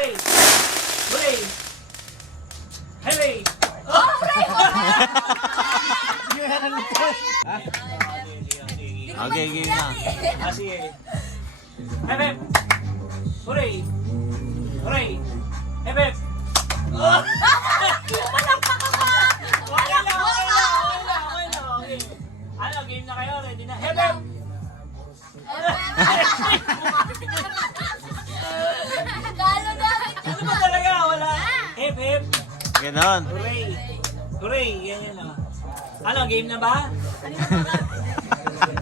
Hooray! Hooray! Hooray! Okay, game na. Sige. Hep, hep! Hooray! Hooray! Hep, hep! Okay. Ano, game na kayo? Ready na? Hep, hep! Ano ba talaga? Wala. Hep, hep! Ganon. Hooray! Hooray! Ganyan na. Ano, game na ba?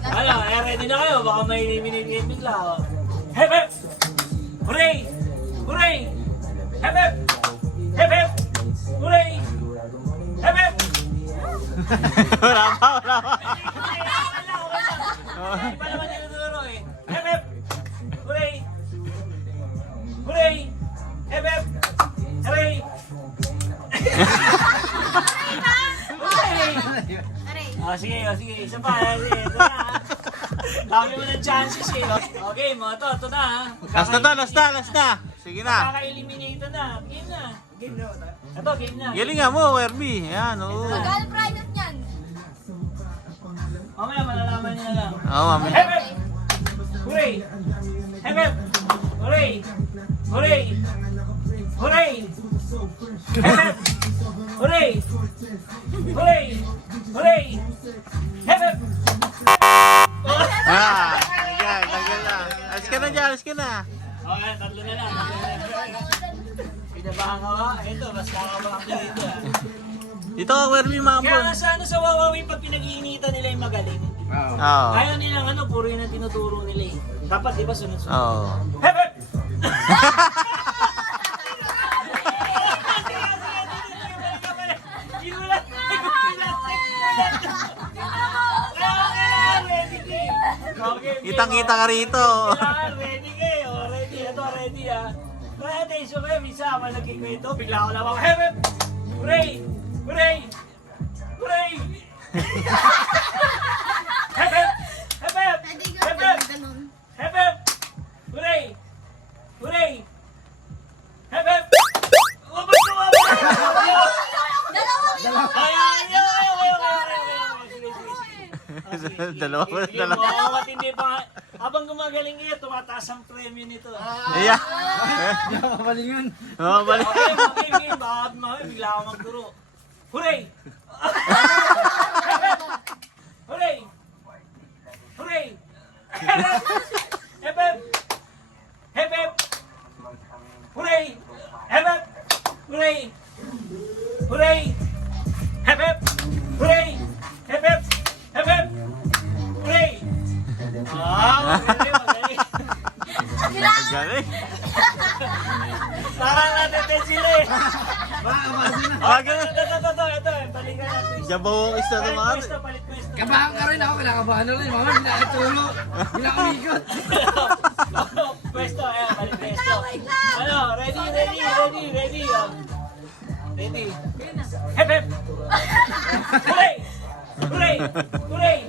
Ano, ready na kayo? Baka may eliminate bigla. Oh. Hep, hep! Hooray! Hooray! Hep, hep! Hep, hep! Hooray! Hep, hep! Wala pa. Hindi pa naman tinuturo eh. Hep, hep! Hooray! Hooray! Hep, hep! Hooray! Sige. Isa pa. Sige, ito na. Dami mo ng chances eh. Okay, mga to. Ito na ha. Last na. Sige na. Kaka-eliminate na. Game na. Ito, game na. Galing nga mo, Werby. Ayan, oo. Magkano private niyan? Mamaya, malalaman niya lang. Oo, mami. Hep, hep! Hooray! Hep, hep! Hooray! Hooray! Hooray! Hep, hep! Hooray! Hooray! Hooray! Hep, hep! Tagal na. Alis ka na dyan, alis ka na. Okay, tatlo na lang. Pinabahan ka ba? Ito, mas kakabahan ka dito. Ito, Werby, Kaya mambon. nga sana sa Wawawi, pag pinag-iinitan nila yung magaling. Oo. Ayaw nilang puro yun ang tinuturo nila eh. Dapat di ba sunod-sunod? Oo. Hep, hep! Kitang-kita ka rito. Ready kayo. Ready. Ito, ready ah. Kaya attention kayo. Minsan ako nagkikwento. Bigla ako lang ako. Hep, hep! Hooray! Hooray! Hooray! Hep, hep! Hep, hep! Hep, hep! Hep, hep! Hooray! Hooray! Hep, hep! Oh, ba't tumama? Dalawa. Matindi pa. Habang gumagaling kayo, tumataas ang premyo nito. Ayan. Makapaling yun. Oo, balik. Okay. Baka bigla ako magturo. Hooray! Hooray! Hooray! Hep, hep! Hep, hep! Hooray! Hep, hep! Hooray! Hooray! Hep, hep! Hooray! Hep, hep! Hep, hep! Hooray! Magaling. Galing. Parang natin sila eh. Ito, balikan natin. Jabawong isa na mga. Palit pwesto. Kabahan ka rin ako, kinakabahan na rin. Mama, hindi nakatulo. Hindi nakamigot. Pwesto, ayan, palit pwesto. Ano, ready. Ready. Hep, hep. Hooray! Hooray! Hooray!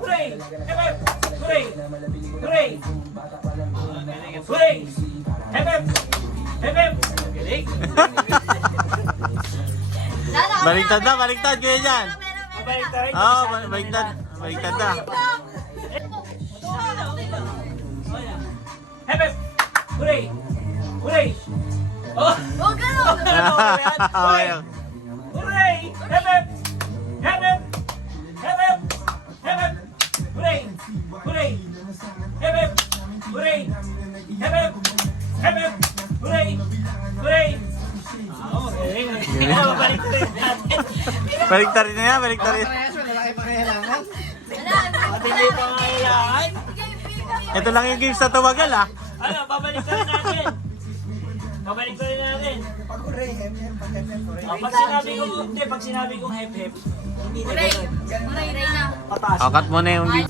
Hooray! Hep, hep! Hooray! Hooray! Hooray! Hep, hep! Hep, hep! Galing. Baliktad kayo dyan. Mabalik na rin. Oo, baliktad na. Hep, hep! Hooray! Hooray! Oh! Huwag ganun! Hooray! Hooray! Hep, hep! Hep, hep! Hep, hep! Hep, hep! Hooray! Hooray! Hep, hep! Hooray! Hep, hep! Hep, hep! Hooray! Hooray! Galing. Mabalik na rin natin. Baliktad rin na yan, baliktad rin. Parehas, wala kayo pangailangan. At hindi pa kailangan. Ito lang yung games na tumagal ah. Ano, babalik na rin natin. Babalik na rin natin. Pag sinabi kong hep-hep, hindi na Hooray! gano'n. Hooray, Reyna! Pataas. Cut mo na yung video.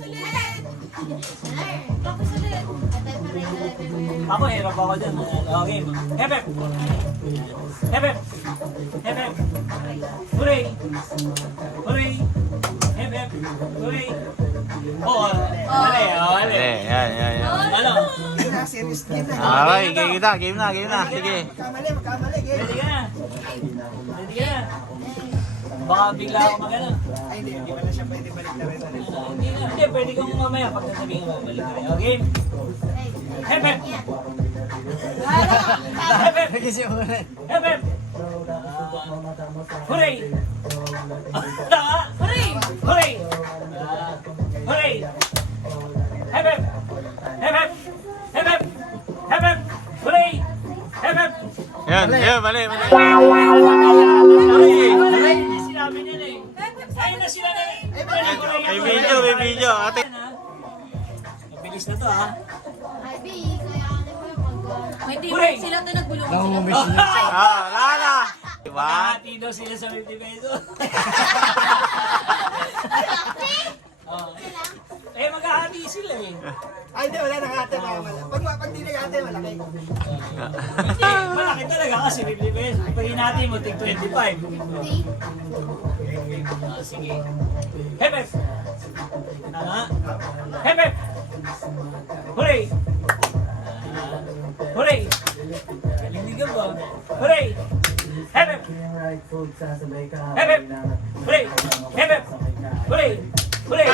Ako, hirap ako dyan. Okay. Hep-hep! Hep-hep! Hep-hep! Hooray! Hooray! Hep-hep! Hooray! Oo, mali. Yan. Ano? Serious game na. Okay, game na, game na, game na. Sige. Magkamali, magkamali. Game. Ready ka na? Ready ka na? Baka bigla ako magano. Ay, hindi pala siya pwede balik na rin. Hindi, pwede kang mamaya pag nasabihin mo, balik ka rin. Okay? Hep, hep! Hep, hep! Hep, hep! Hooray! Tama! Hooray! Hooray! Hooray! Hep, hep! Hep, hep! Hep, hep! Hep, hep! Hooray! Hep, hep! Yan, yan, mali, mali. Hooray! Hindi sinabi niya na eh. Ayun na sila na eh. May video, may video. Ate. Mabilis na to ha. Ay, B, kaya ano ba yung pag- May team Hooray! sila to nagbulungan sila. Nangungumbis sila. Ah, Lala. Diba? Hati daw sila sa 50 pesos. Oh. Eh, maghahati sila eh. Ay, hindi, wala nakate. Pag di nakate, malaki. Hindi, malaki talaga kasi 50 pesos. Pag hinati mo, tig 25. Sige. Hep, hep! Tama? Hep, hep! Hooray! Hooray! Kalindigan ba? Hooray! Hep, hep! Hep, hep! Hooray! Hep, hep! Hooray! Hooray!